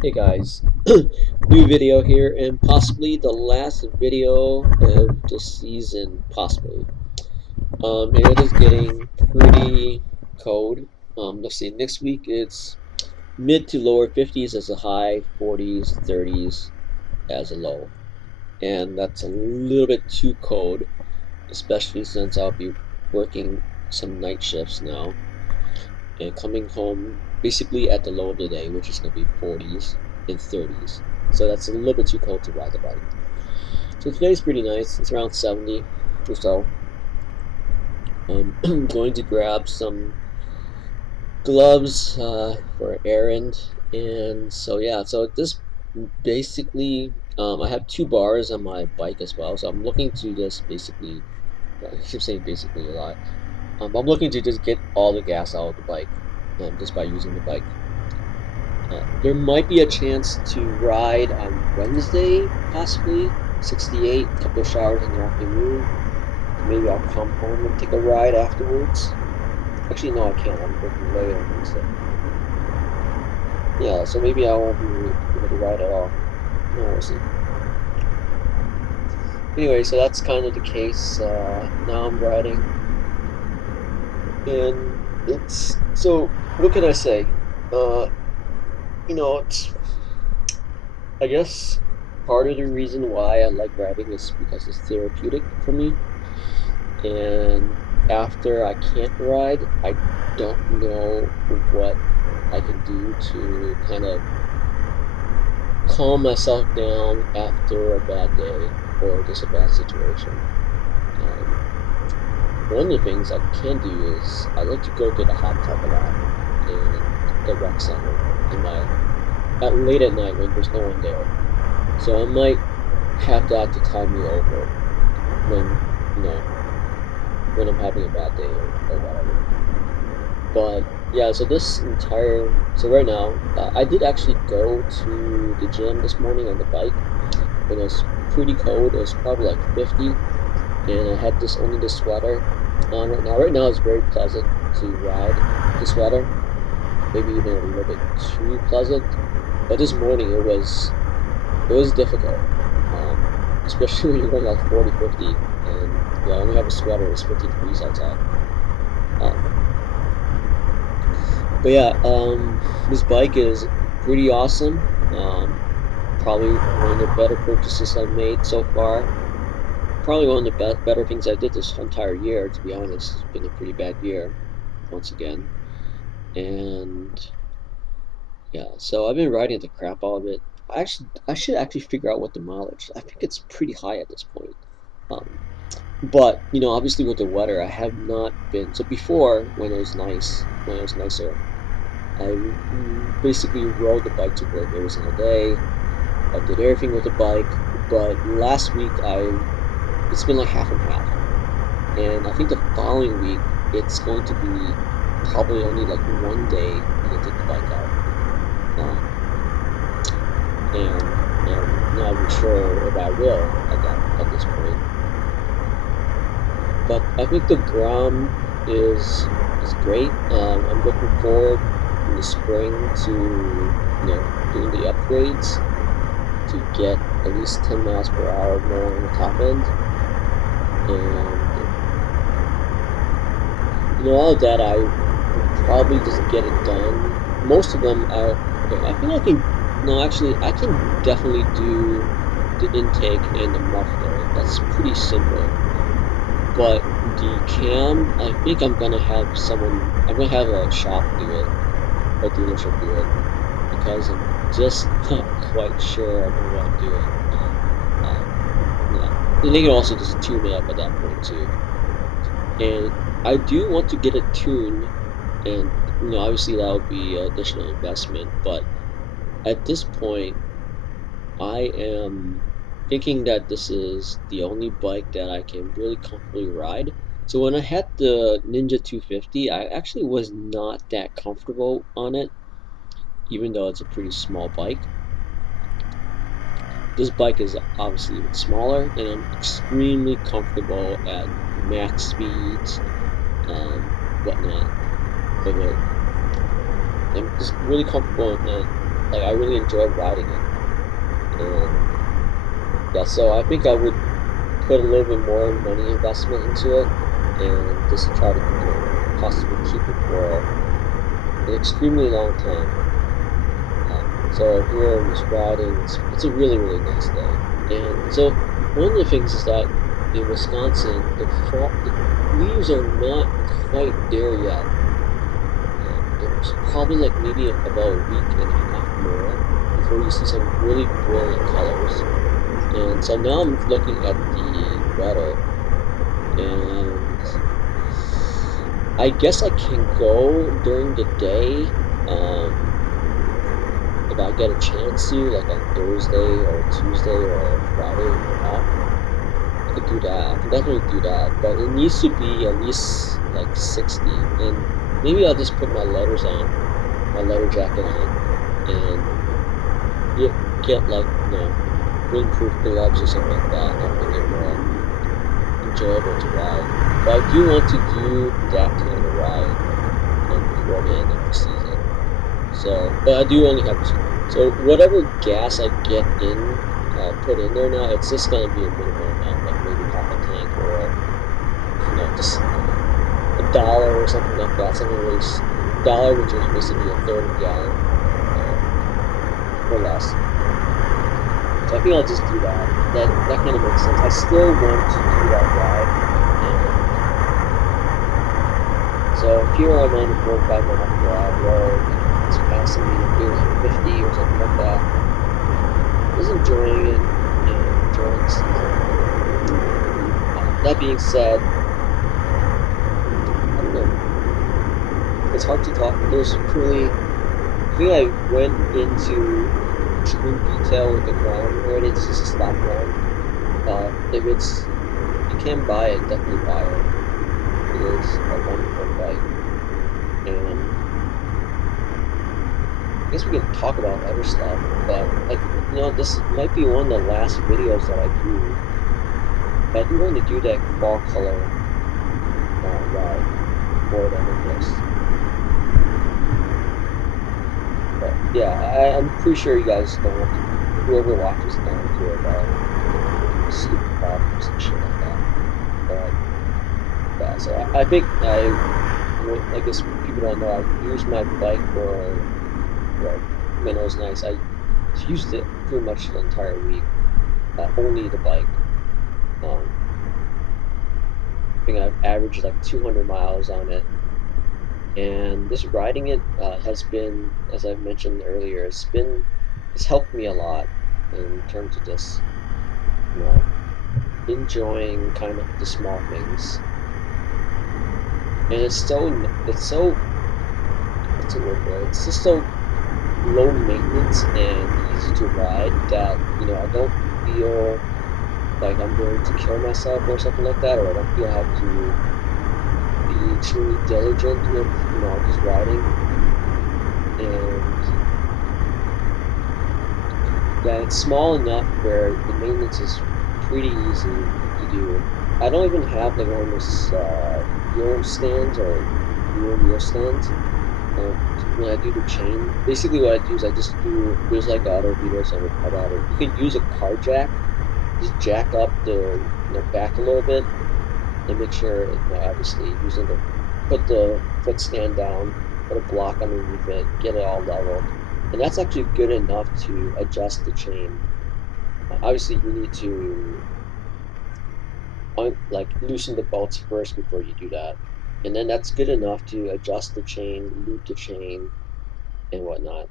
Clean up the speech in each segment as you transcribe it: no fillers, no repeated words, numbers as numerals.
Hey guys, new video here and possibly the last video of the season, possibly. It is getting pretty cold. Let's see, next week it's mid to lower 50s as a high, 40s, 30s as a low. And that's a little bit too cold, especially since I'll be working some night shifts now and coming home basically at the low of the day, which is going to be 40s and 30s. So that's a little bit too cold to ride the bike. So today's pretty nice. It's around 70 or so. I'm going to grab some gloves for an errand. And so, yeah, so this basically, I have two bars on my bike as well. So I'm looking to just basically, I keep saying basically a lot. I'm looking to just get all the gas out of the bike just by using the bike. There might be a chance to ride on Wednesday, possibly 68, a couple of showers in the afternoon. Maybe I'll come home and take a ride afterwards. Actually, no, I can't. I'm working late on Wednesday. Yeah, so maybe I won't be able to ride at all. No, we'll see. Anyway, so that's kind of the case. Now I'm riding, and it's so. What can I say? Uh, it's I guess part of the reason why I like riding is because it's therapeutic for me. And after I can't ride, I don't know what I can do to kind of calm myself down after a bad day or just a bad situation. One of the things I can do is I like to go get a hot tub a lot in the rec center in my at late at night when there's no one there. So I might have that to tie me over when you know when I'm having a bad day or whatever. But yeah, so right now I did actually go to the gym this morning on the bike when it was pretty cold. It was probably like 50, and I had this sweater on right now. Right now it's very pleasant to ride the sweater, maybe even a little bit too pleasant. But this morning it was difficult, especially when you're going like 40, 50, and you only have a sweater. It's 50 degrees outside. Um, but yeah, this bike is pretty awesome. Probably one of the better purchases I've made so far. Probably one of the better things I did this entire year, to be honest. It's been a pretty bad year, once again. And yeah, so I've been riding the crap out of it. I should actually figure out what the mileage. I think it's pretty high at this point. Um, but obviously with the weather, I have not been. So before, when it was nicer, I basically rode the bike to work every single day. I did everything with the bike. But last week, it's been like half and half. And I think the following week, it's going to be probably only like one day I can take the bike out. And I'm not even sure if I will at this point. But I think the Grom is great. I'm looking forward in the spring to doing the upgrades to get at least 10 miles per hour more on the top end. And all of that I could probably just get it done. Most of them are okay. I think I can. No, actually, I can definitely do the intake and the muffler. That's pretty simple. But the cam, I think I'm gonna have someone. I'm gonna have a shop do it, a dealership do it, because I'm just not quite sure I know what I'm doing. Yeah. And they can also just tune it up at that point too. And I do want to get it tuned, and obviously that would be additional investment. But at this point, I am thinking that this is the only bike that I can really comfortably ride. So when I had the Ninja 250, I actually was not that comfortable on it, even though it's a pretty small bike. This bike is obviously even smaller, and I'm extremely comfortable at max speeds, whatnot with it. I'm just really comfortable in it. like I really enjoy riding it, and yeah, so I think I would put a little bit more money investment into it, and just try to possibly keep it for an extremely long time. So here I'm just riding. It's a really nice day, and so one of the things is that in Wisconsin, the leaves are not quite there yet. There's probably like maybe about a week and a half more before you see some really brilliant colors. And so now I'm looking at the weather, and I guess I can go during the day, if I get a chance to, like on Thursday or Tuesday or Friday when I'm off. I could do that. I can definitely do that, but it needs to be at least like 60, and maybe I'll just put my letters on, my letter jacket on, and get like windproof gloves or something like that. That'll make it more enjoyable to ride. But I do want to do that kind of ride before the end of the season. So, but I do only have two. So whatever gas I get in, put in there now, it's just gonna be a minimal amount, like maybe half a tank or just $1 or something like that. Something really dollar, which is basically a third of a gallon, or less. So I think I'll just do that. That kind of makes sense. I still want to do that ride, and so here I'm on a 4 or 5 mile per hour road, and it's passing me, and I'm doing like 50 or something like that. Just enjoying it and enjoying the season. That being said, I don't know. It's hard to talk. There's really, I think I went into extreme detail with the ground already. This is a stock ground. If you can buy it, definitely buy it. It is a wonderful bike, and I guess we can talk about other stuff. But this might be one of the last videos that I do. But I do want to do that fall color ride before the end of this. But yeah, I'm pretty sure you guys don't want to. Whoever watches don't want to hear about stupid problems and shit like that. But yeah, so I think I guess people don't know. I use my bike for like when it was nice. I used it pretty much the entire week. Only the bike. Um, I think I've averaged like 200 miles on it, and this riding it has been, as I've mentioned earlier, it's helped me a lot in terms of just you know enjoying kind of the small things, and it's so what's the word for it? It's just so low maintenance and easy to ride that I don't feel like I'm going to kill myself or something like that, or I don't feel I have to be extremely diligent with just riding. And yeah, it's small enough where the maintenance is pretty easy to do. I don't even have like one of those wheel stands or rear wheel stands. When I do the chain, basically what I do is I just do. There's like other videos about it. You can use a car jack, just jack up the back a little bit, and make sure obviously using the put the foot stand down, put a block underneath it, get it all leveled, and that's actually good enough to adjust the chain. Obviously, you need to like loosen the bolts first before you do that, and then that's good enough to adjust the chain, loop the chain, and whatnot.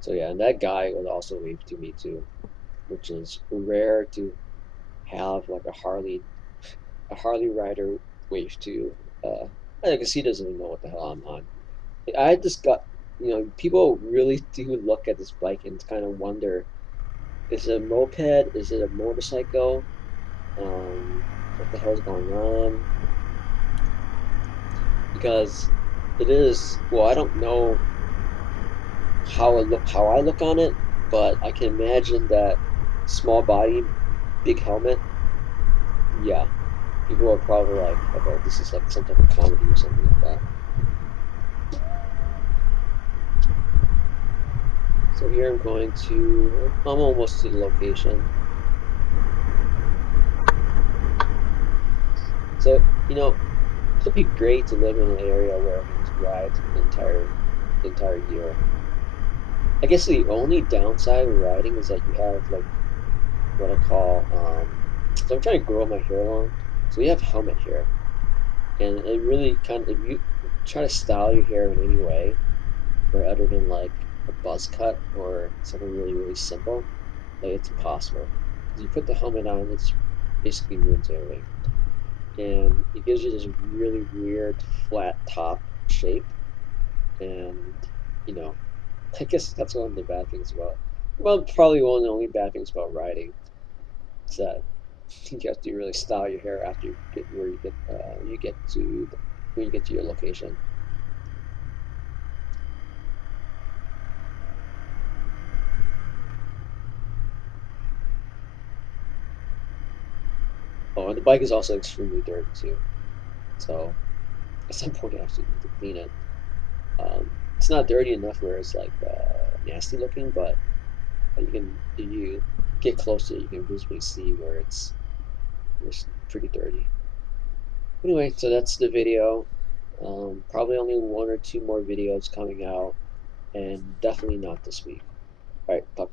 So yeah, and that guy would also wave to me too, which is rare to have like a Harley rider wave to. Uh, I guess he doesn't even know what the hell I'm on. I just got people really do look at this bike and kind of wonder: is it a moped? Is it a motorcycle? What the hell's going on? Because it is. Well, I don't know how I look on it, but I can imagine that small body, big helmet. Yeah, people are probably like, okay, this is like some type of comedy or something like So here I'm going to, I'm almost to the location. So, it'd be great to live in an area where I can just ride the entire year. I guess the only downside with riding is that you have like what I call, so I'm trying to grow my hair long. So you have helmet hair, and it really kind of, if you try to style your hair in any way, or other than like a buzz cut or something really, really simple, like it's impossible. Because you put the helmet on, it's basically ruins everything. And it gives you this really weird flat top shape. And, you know, I guess that's one of the bad things about, well, probably one of the only bad things about riding is that you have to really style your hair after you get where you get to when you get to your location. Oh, and the bike is also extremely dirty too. So at some point, you actually need to clean it. It's not dirty enough where it's like nasty looking, but you can if you get close to it, you can visibly see where it's pretty dirty. Anyway, so that's the video. Probably only one or two more videos coming out, and definitely not this week. All right, talk